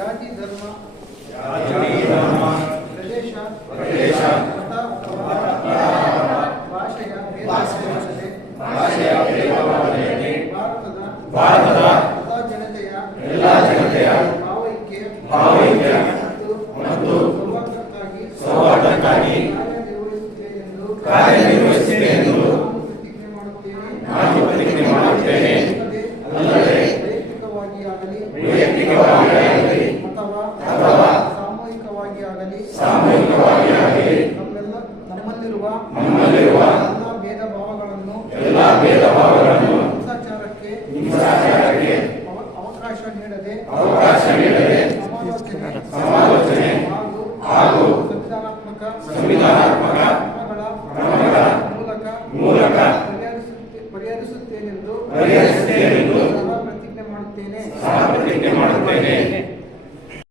ಜಾತಿ ಧರ್ಮ ಪ್ರದೇಶ ಭಾಷೆಯ ಭಾರತದ ಎಲ್ಲ ಜನತೆಯ ಭಾವೈಕ್ಯ ಮತ್ತು ಸೌಹಾರ್ದಕ್ಕಾಗಿ ಕಾರ್ಯನಿರ್ವಹಿಸುತ್ತೇನೆ ಎಂದು ನಾನು ಪ್ರತಿಜ್ಞೆ ಮಾಡುತ್ತೇನೆ. ಅಲ್ಲದೆ ವೈಯಕ್ತಿಕವಾಗಿ ಆಗಲಿ ಅಥವಾ ಸಾಮೂಹಿಕವಾಗಿ ಆಗಲಿ ನಮ್ಮಲ್ಲಿರುವ ಎಲ್ಲ ಭೇದ ಭಾವಗಳನ್ನು ಹಿಂಸಾಚಾರಕ್ಕೆ ಅವಕಾಶ ನೀಡದೆ ಸಮಾಲೋಚನೆ ಹಾಗೂ ಸಂವಿಧಾನಾತ್ಮಕ ಕ್ರಮಗಳ ಮೂಲಕ ಪರಿಹರಿಸುತ್ತೇನೆಂದು ಪ್ರತಿಜ್ಞೆ ಮಾಡುತ್ತೇನೆ.